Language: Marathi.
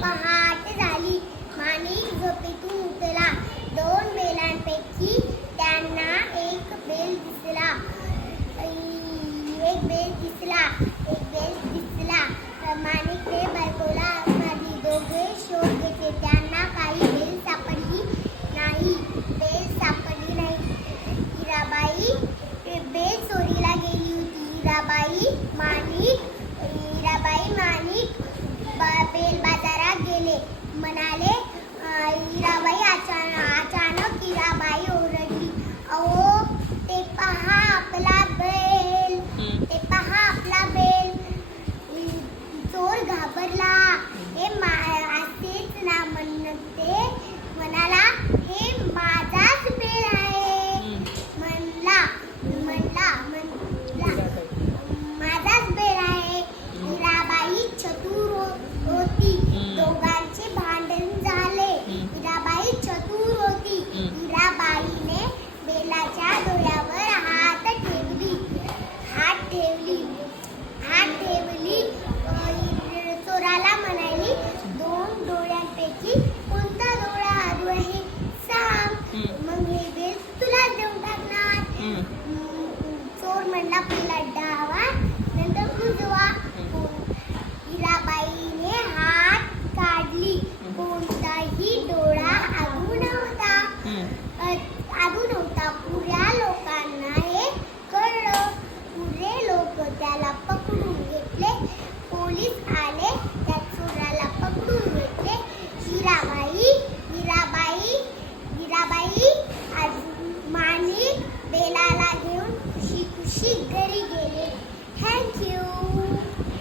पहाट झाली, माणिक झोपेतून उठला. दोन बेलांपैकी त्यांना एक बेल दिसला. माणिकने बायकोला मारली. दोघे शोध घेतले, त्यांना काही बेल सापडली नाही. हिराबाई बेल चोरीला गेली होती. हिराबाई माणिक बेल बाजारात गेले. म्हणाले, हिराबाई अचानक हिराबाई ओरडली, अहो ते पहा आपला बेल. चोर घाबरला.